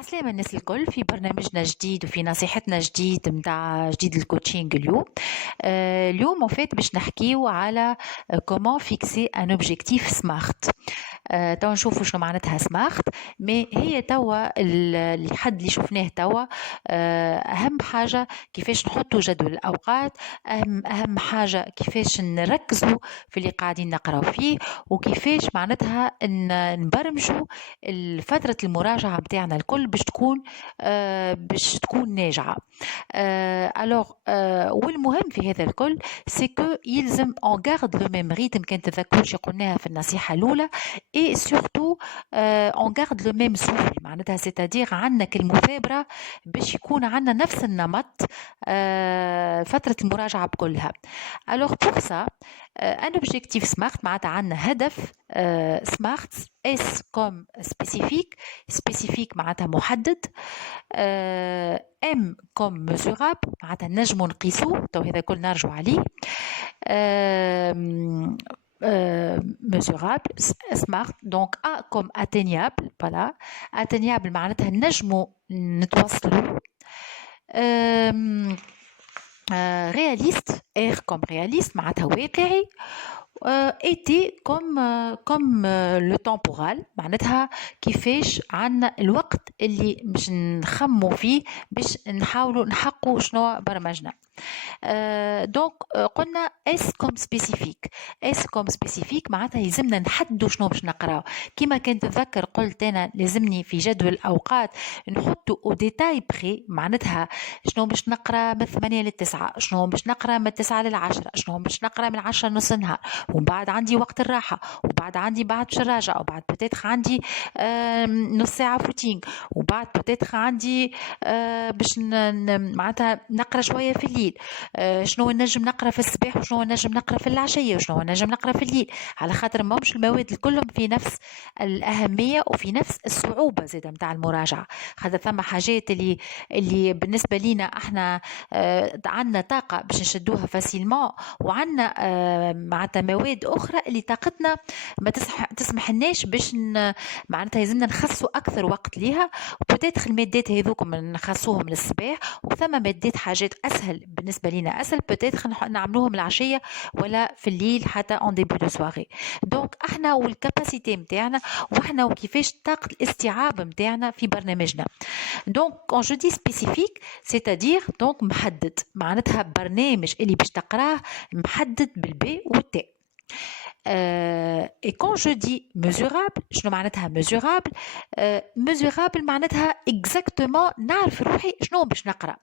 عسلامة الناس الكل في برنامجنا جديد وفي نصيحتنا جديد الكوتشينج اليوم. اليوم وفات باش نحكيو على كومون فيكسي ان اوبجيكتيف سمارت. توا نشوفوا شنو معناتها سمارت. مي هي توا الحد اللي شفناه توا، اهم حاجة كيفاش نحطوا جدول الاوقات. اهم حاجة كيفاش نركزوا في اللي قاعدين نقراو فيه، وكيفاش معناتها نبرمجوا فترة المراجعة متاعنا الكل باش تكون ناجعة. alors والمهم في هذا الكل سي كو يلزم اون غارد لو ميم ريتم، كان تذكروا شي قلناها في النصيحة الأولى. اي سورتو اون غارد لو ميم سوفل، معناتها سيتادير عندنا كالمثابرة باش يكون عندنا نفس النمط فترة المراجعة بكلها. alors pour ça un objectif smart معناتها عندنا هدف سمارت. اس كوم سبيسيفيك معناتها محدد. ام كوم ميزورابل معناتها نجمو نقيسوه، تو هذا كل نرجع عليه. mesurable smart. donc A comme atteignable، voilà atteignable معناتها نجمو نتوصلوا. réaliste R comme réaliste معناتها واقعي. ايتي كوم لو temporal معناتها كيفاش عنا الوقت اللي باش نخمو فيه باش نحاولوا نحققوا شنو برمجنا. دونك قلنا اس كوم سبيسيفيك معناتها يلزمنا نحددوا شنو باش نقراو. كما كنت تذكر قلت انا لازمني في جدول الاوقات نحطوا او ديتاي بري، معناتها شنو باش نقرا من 8 ل 9، شنو باش نقرا من 9 ل 10، شنو باش نقرا من 10 نص النهار، ومن بعد عندي وقت الراحه، وبعد عندي بعد باش نراجع، وبعد بتاتخ عندي نص ساعه فوتينغ، وبعد بتاتخ عندي باش معناتها نقرا شويه في الليل. شنو نجم نقرا في الصباح، وشنو نجم نقرا في العشيه، وشنو نجم نقرا في الليل، على خاطر ماهمش المواد الكلهم في نفس الاهميه وفي نفس الصعوبه زاده نتاع المراجعه. خاطر ثم حاجات اللي بالنسبه لينا احنا عندنا طاقه باش نشدوها فاسيلمون، وعندنا معناتها مواد اخرى اللي طاقتنا ما تسمح لناش باش معناتها لازمنا نخصصوا اكثر وقت ليها. وبدات المادات هذوكم نخصوهم للصباح، وثم مادات حاجات اسهل بالنسبه لينا، اسهل بتاتخ نعملوهم العشيه ولا في الليل حتى اون ديبي دو سواري. دونك احنا والكاباسيتي نتاعنا، واحنا وكيفاش طاقه الاستيعاب نتاعنا في برنامجنا. دونك كون جو دي سبيسيفيك سيتادير دونك محدد، معناتها برنامج اللي باش تقراه محدد بالبي والتي. et quand je dis mesurable شنو معناتها mesurable؟ mesurable معناتها exactement نعرف روحي شنو باش نقرا.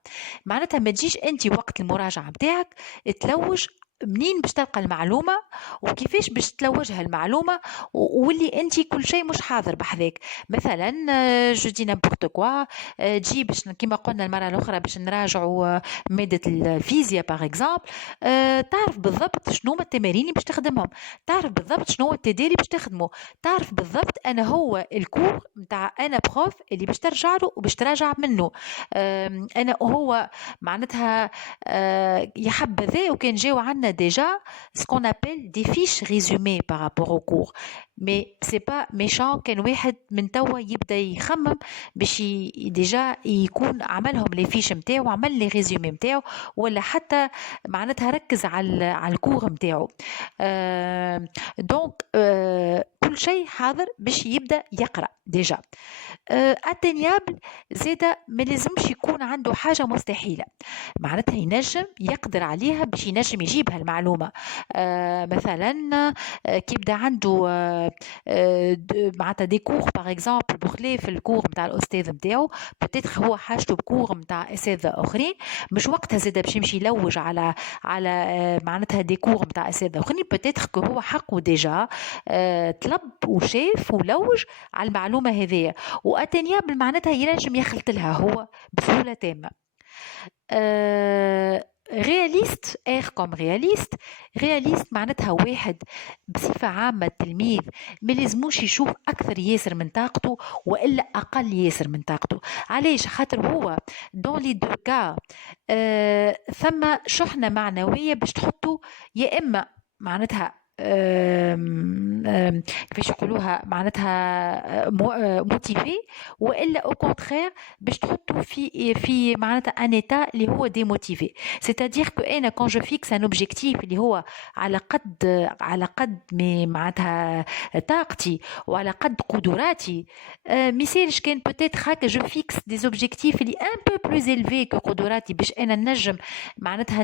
معناتها ما تجيش انت وقت المراجعه نتاعك تلوج منين باش تلقى المعلومه وكيفاش باش تلوجها المعلومه، واللي انت كل شيء مش حاضر بحذاك. مثلا جو دي نابورت كوا، تجي باش كيما قلنا المره الاخرى باش نراجعوا ماده الفيزياء باغ اكزومبل، تعرف بالضبط شنو هما التمارين اللي باش تخدمهم، تعرف بالضبط شنو هو التدريب اللي باش تخدمه، تعرف بالضبط انا هو الكور نتاع انا بروف اللي باش ترجع له وباش تراجع منه. انا هو معناتها يحبذ وكان جاو عندنا déjà ce qu'on appelle des fiches résumées par rapport au cours. mais c'est pas méchant كان واحد من توا يبدا يخمم باش ديجا يكون عملهم لي فيش نتاعو وعمل لي ريزومي نتاعو، ولا حتى معناتها ركز على الكور نتاعو. دونك كل شيء حاضر باش يبدا يقرا ديجا. اتنيابل زاده ما لازمش يكون عنده حاجه مستحيله، معناتها ينجم يقدر عليها باش ينجم يجيبها المعلومه. مثلا كي يبدا عنده معناتها دي كور باغ اكزومبل بخلاف الكور نتاع الاستاذ نتاعو، بتاتخ هو حاجته بكور نتاع اساتذه اخرين، مش وقتها زاده باش يمشي يلوج على معناتها دي كور نتاع اساتذه اخرين. بتاتخ هو حقه ديجا طلب وشاف ولوج على المعلومه هذيا، واتنيابل معناتها ينجم يخلط لها هو بسهوله تامه. رياليست اير كوم رياليست معناتها واحد بصفة عامة التلميذ ما لازموش يشوف أكثر ياسر من طاقته وإلا أقل ياسر من طاقته. علاش؟ خاطر هو دون لي دو كا ثم شحنة معنوية باش تحطه يا إما معناتها كيفاش يقولوها معناتها موتيفي، والا او كونترير باش تحطوا في معناتها ان ايتا اللي هو ديموتيفي. سيتادير كو انا كون جو فيكس ان اوبجيكتيف اللي هو على قد معناتها طاقتي وعلى قد قدراتي، ما يصيرش كان بوتيتر هكا جو فيكس دي اوبجيكتيف اللي ان بو بلوز الفي كو قدراتي باش انا نجم معناتها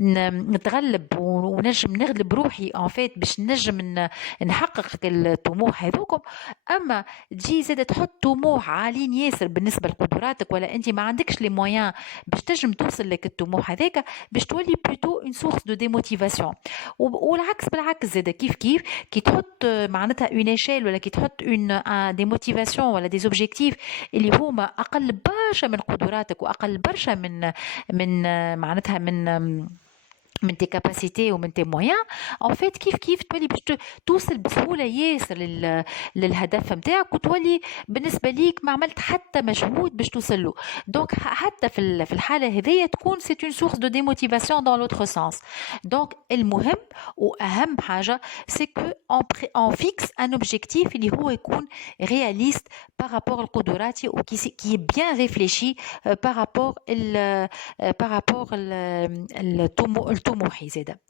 نتغلب ونجم نغلب روحي ان فيت باش نجم نحقق الطموح هذوكم. اما تجي زاد تحط طموح عالين ياسر بالنسبه لقدراتك، ولا انت ما عندكش لي مويان باش تنجم توصل لك الطموح هذاك، باش تولي بلوتو اون سورس دو ديموتيفاسيون. والعكس بالعكس زاد كيف كي تحط معناتها اون ايشيل، ولا كي تحط اون دي موتيفاسيون ولا دي اوبجيكتيف اللي هما اقل برشا من قدراتك واقل برشا من معناتها من تي كاباسيتي ومن تي مويان، ان فيت كيف تولي باش توصل بسهوله ياسر للهدف نتاعك، وتولي بالنسبه ليك ما عملت حتى مجهود باش توصل له. دونك حتى في الحاله هذيا تكون سي اون سورس دو ديموتيفاسيون دون لوتر سانس. دونك المهم واهم حاجه سي كو اون فيكس ان اوبجيكتيف اللي هو يكون رياليست بارابور لقدراتي، وكي بيان ريفليشي بارابور الطموحي زاده.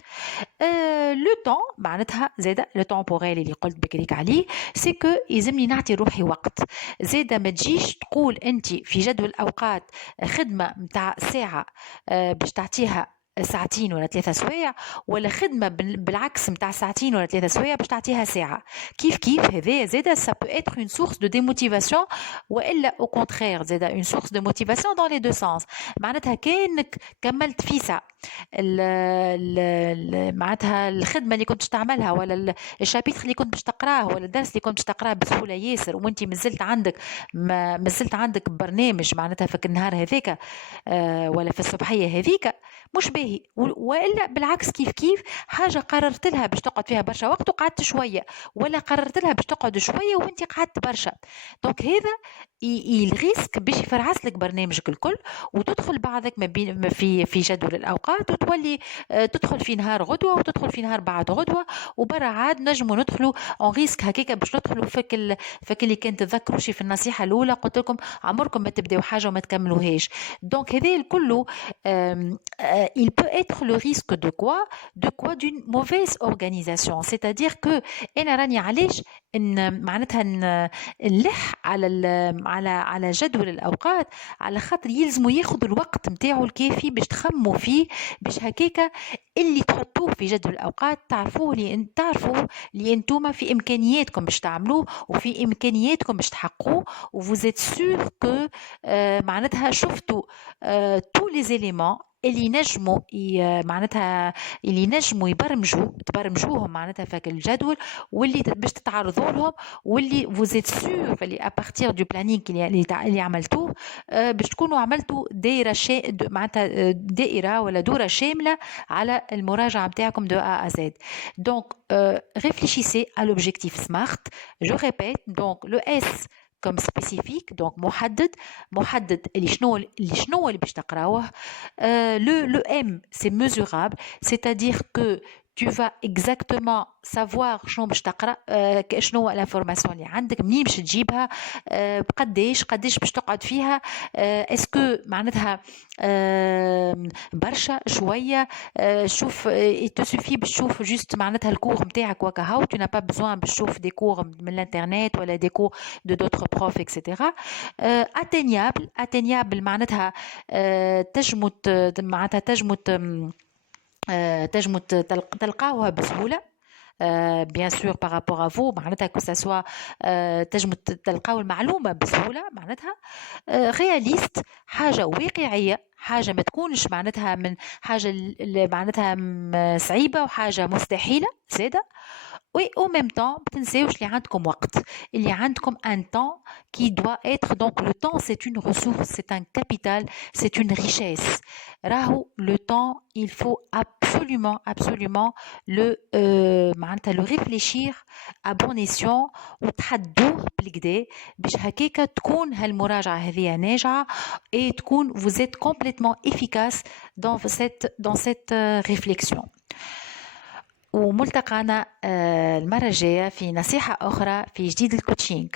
لو طون معناتها زاده لو طومبوريل اللي قلت بكريك عليه، سي كو يلزمني نعطي روحي وقت. زاده ما تجيش تقول انت في جدول اوقات خدمه متاع ساعه باش تعطيها ساعتين ولا 3 سوايع، ولا خدمه بالعكس متاع ساعتين ولا 3 سوايع باش تعطيها ساعه. كيف هذا زاده سا بو اتر اون سورس دو ديموتيفاسيون، والا او كونترير زاده اون سورس دو موتيفاسيون دون لي دو سانس. معناتها كانك كملت في ساعه معناتها الخدمه اللي كنت تعملها، ولا الشابيتر اللي كنت باش تقراه، ولا الدرس اللي كنت باش تقراه بسهوله ياسر، وانت مازلت عندك برنامج معناتها فك النهار هذاك ولا في الصباحيه هذيك مش باهي، والا بالعكس كيف حاجه قررت لها باش تقعد فيها برشا وقت وقعدت شويه، ولا قررت لها باش تقعد شويه وانت قعدت برشا. دونك هذا الريسك باش يفرعس لك برنامجك الكل، وتدخل بعضك ما بين في جدول الاوقات، وتولي تدخل في نهار غدوه وتدخل في نهار بعد غدوه، وبرا عاد نجموا ندخلوا اون ريسك هكاك باش ندخلوا فك اللي كنت تذكروا شي في النصيحه الاولى قلت لكم عمركم ما تبداو حاجه وما تكملوهاش. دونك هذا الكل il peut être le risque de quoi d'une mauvaise organisation. C'est-à-dire que انا راني علاش معناتها نلح على جدول الاوقات، على خاطر يلزموا ياخذوا الوقت نتاعو الكافي باش تخموا فيه، باش هكاكا اللي تحطوه في جدول الاوقات تعرفوا اللي انتم في امكانياتكم باش تعملوه وفي امكانياتكم باش تحققوه، وفوز êtes sûr que معناتها شفتوا tous les éléments اللي نجموا تبرمجوهم معناتها فك الجدول، واللي باش تتعرضوا لهم، واللي فوزيت سور اللي ابارتير دو بلانينغ اللي عملتوه باش تكونوا عملتوا معناتها دائره ولا دوره شامله على المراجعه نتاعكم دو A à Z. Donc réfléchissez à l'objectif SMART. Je répète, donc le S comme spécifique, donc محدد اللي شنو اللي باش تقراوه. Le M c'est mesurable, c'est-à-dire que tu vas exactement savoir شنو باش تقرا، شنو الانفورماسيون اللي عندك، منين باش تجيبها، قداش باش تقعد فيها، اسكو معناتها برشا شويه. شوف تسوفي باش تشوف جوست معناتها الكور نتاعك وكهو، tu n'as pas besoin باش تشوف دي كور من الانترنت ولا دي كور دو دوتر بروف اكسيتيرا. atteignable معناتها تجمو تلقاوها بسهولة bien sûr par rapport à vous، معناتها que ça soit تجمو تلقاو المعلومة بسهولة، معناتها réaliste، حاجة واقعية، حاجة ما تكونش معناتها من حاجة معناتها صعيبة وحاجة مستحيلة زادة. Oui, au même temps, بتنساوش اللي عندكم وقت، اللي عندكم un temps qui doit être. Donc le temps c'est une ressource, c'est un capital, c'est une richesse. راهو le temps, il faut absolument معناتها le réfléchir à bon escient وتحدوه بالكدا باش هكاكا تكون هالمراجعة هذه ناجعة et تكون vous êtes complètement efficace dans cette réflexion. وملتقانا المرة الجاية في نصيحة أخرى في جديد الكوتشينج.